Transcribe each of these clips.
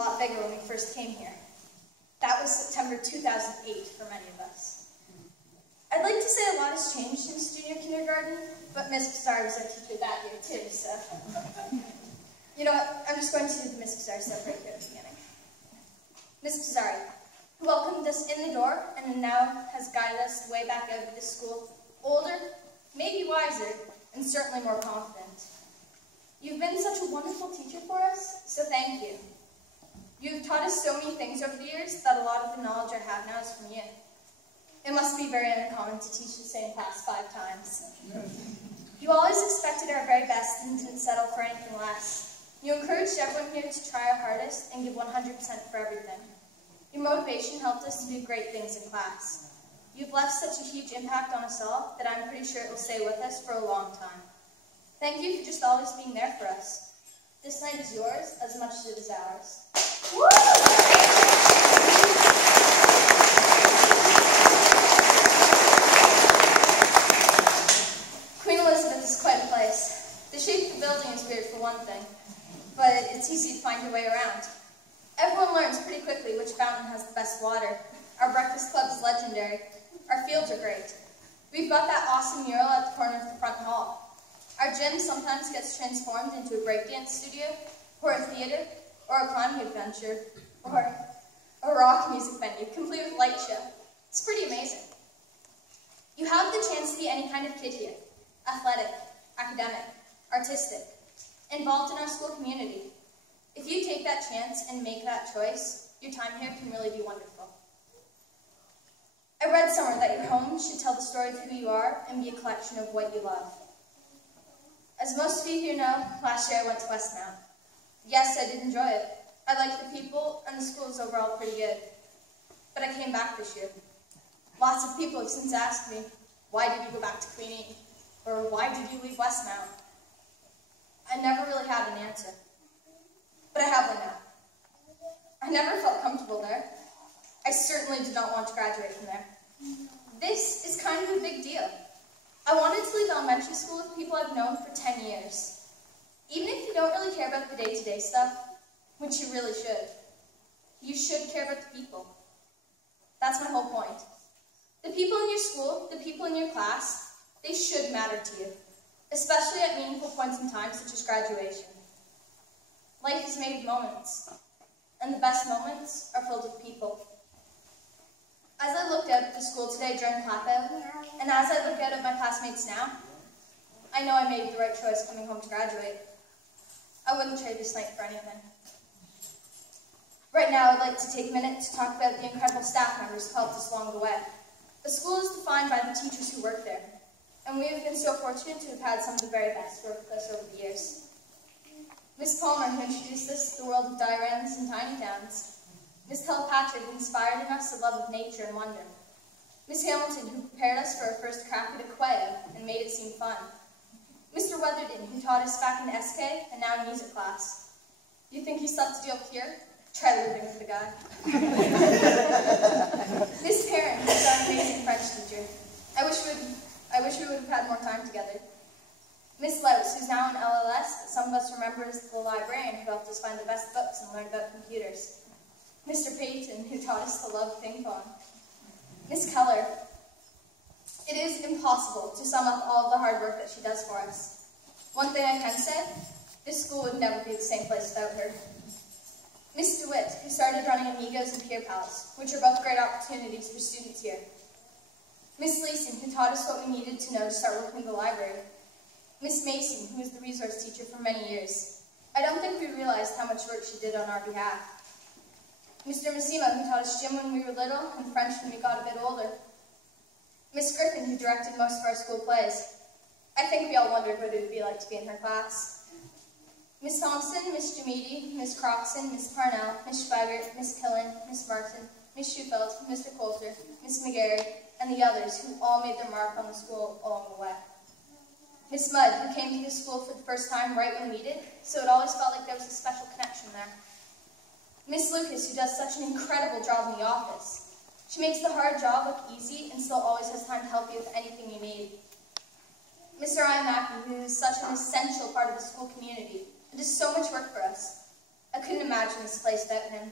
lot bigger when we first came here. That was September 2008 for many of us. I'd like to say a lot has changed since junior kindergarten, but Miss Pizarro was our teacher that year too, so. You know what, I'm just going to do the Miss Pizarro stuff right here at the beginning. Miss Pizarro, who welcomed us in the door and now has guided us way back out of this school, older, maybe wiser, and certainly more confident. You've been such a wonderful teacher for us, so thank you. You've taught us so many things over the years that a lot of the knowledge I have now is from you. It must be very uncommon to teach the same class 5 times. You always expected our very best and didn't settle for anything less. You encouraged everyone here to try our hardest and give 100% for everything. Your motivation helped us to do great things in class. You've left such a huge impact on us all that I'm pretty sure it will stay with us for a long time. Thank you for just always being there for us. This night is yours as much as it is ours. Woo! Queen Elizabeth is quite a place. The shape of the building is weird for one thing, but it's easy to find your way around. Everyone learns pretty quickly which fountain has the best water. Our breakfast club is legendary. Our fields are great. We've got that awesome mural at the corner of the front hall. Our gym sometimes gets transformed into a breakdance studio, or a theater, or a climbing adventure, or a rock music venue, complete with light show. It's pretty amazing. You have the chance to be any kind of kid here, athletic, academic, artistic, involved in our school community. If you take that chance and make that choice, your time here can really be wonderful. I read somewhere that your home should tell the story of who you are and be a collection of what you love. As most of you here know, last year I went to Westmount. Yes, I did enjoy it. I liked the people, and the school was overall pretty good. But I came back this year. Lots of people have since asked me, why did you go back to Queen E? Or why did you leave Westmount? I never really had an answer. But I have one now. I never felt comfortable there. I certainly did not want to graduate from there. This is kind of a big deal. I wanted to leave elementary school with people I've known for 10 years. Even if you don't really care about the day-to-day stuff, which you really should, you should care about the people. That's my whole point. The people in your school, the people in your class, they should matter to you, especially at meaningful points in time such as graduation. Life is made of moments, and the best moments are filled with people. As I looked out at the school today during clap-out, and as I look out at my classmates now, I know I made the right choice coming home to graduate. I wouldn't trade this night for anything. Right now, I'd like to take a minute to talk about the incredible staff members who helped us along the way. The school is defined by the teachers who work there, and we have been so fortunate to have had some of the very best work with us over the years. Miss Palmer, who introduced us to the world of dioramas and tiny towns. Miss Kilpatrick, who inspired in us a love of nature and wonder. Miss Hamilton, who prepared us for our first crack at a quail and made it seem fun. Mr. Weatherdon, who taught us back in SK and now in music class. You think he slept a deal here? Try living with the guy. Miss Perrin, who's our amazing French teacher. I wish we would have had more time together. Miss Louse, who's now in LLS, but some of us remember as the librarian who helped us find the best books and learn about computers. Mr. Payton, who taught us to love ping pong. Miss Keller. It is impossible to sum up all of the hard work that she does for us. One thing I can say, this school would never be the same place without her. Miss DeWitt, who started running Amigos and Peer Pals, which are both great opportunities for students here. Miss Leeson, who taught us what we needed to know to start working in the library. Miss Mason, who was the resource teacher for many years. I don't think we realized how much work she did on our behalf. Mr. Massima, who taught us gym when we were little and French when we got a bit older. Miss Griffin, who directed most of our school plays. I think we all wondered what it would be like to be in her class. Miss Thompson, Miss Jamidi, Miss Croxon, Miss Parnell, Miss Schweigert, Miss Killen, Miss Martin, Miss Schufeld, Mr. Coulter, Miss McGarry, and the others who all made their mark on the school along the way. Miss Mudd, who came to this school for the first time right when we did, so it always felt like there was a special connection there. Miss Lucas, who does such an incredible job in the office. She makes the hard job look easy and still always has time to help you with anything you need. Mr. Ryan Mackey, who is such an essential part of the school community and does so much work for us. I couldn't imagine this place without him.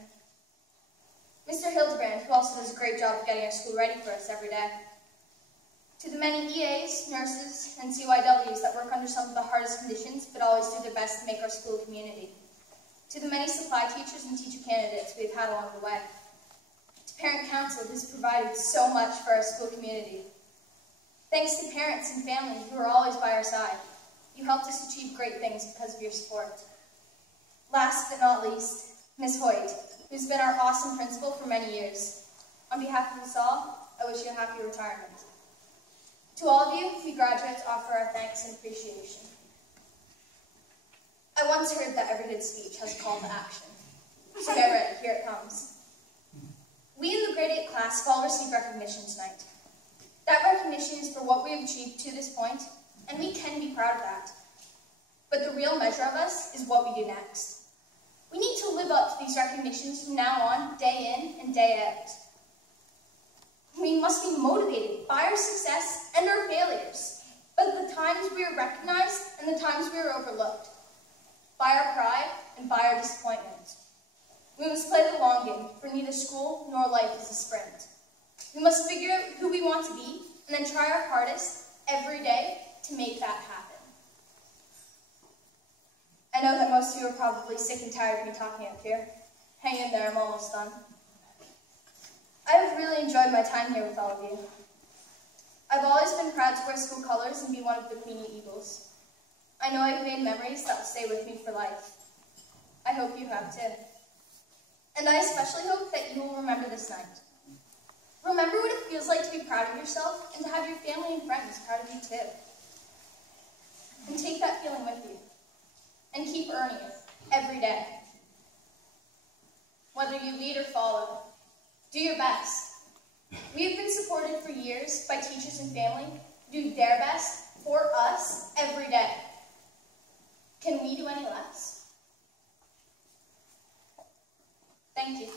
Mr. Hildebrand, who also does a great job of getting our school ready for us every day. To the many EAs, nurses, and CYWs that work under some of the hardest conditions, but always do their best to make our school a community. To the many supply teachers and teacher candidates we've had along the way. To Parent Council, who's provided so much for our school community. Thanks to parents and family who are always by our side. You helped us achieve great things because of your support. Last but not least, Ms. Hoyt, who's been our awesome principal for many years. On behalf of us all, I wish you a happy retirement. To all of you, we graduates offer our thanks and appreciation. I once heard that every good speech has a call to action. So get ready, here it comes. We in the grade 8 class have all received recognition tonight. That recognition is for what we have achieved to this point, and we can be proud of that. But the real measure of us is what we do next. We need to live up to these recognitions from now on, day in and day out. We must be motivated by our success and our failures, by the times we are recognized and the times we are overlooked, by our pride and by our disappointment. We must play the long game, for neither school nor life is a sprint. We must figure out who we want to be and then try our hardest every day to make that happen. I know that most of you are probably sick and tired of me talking up here. Hang in there, I'm almost done. I have really enjoyed my time here with all of you. I've always been proud to wear school colors and be one of the Queenie Eagles. I know I've made memories that will stay with me for life. I hope you have too. And I especially hope that you will remember this night. Remember what it feels like to be proud of yourself and to have your family and friends proud of you too. And take that feeling with you. And keep earning it every day. Whether you lead or follow, do your best. We have been supported for years by teachers and family who do their best for us every day. Can we do any less? Thank you.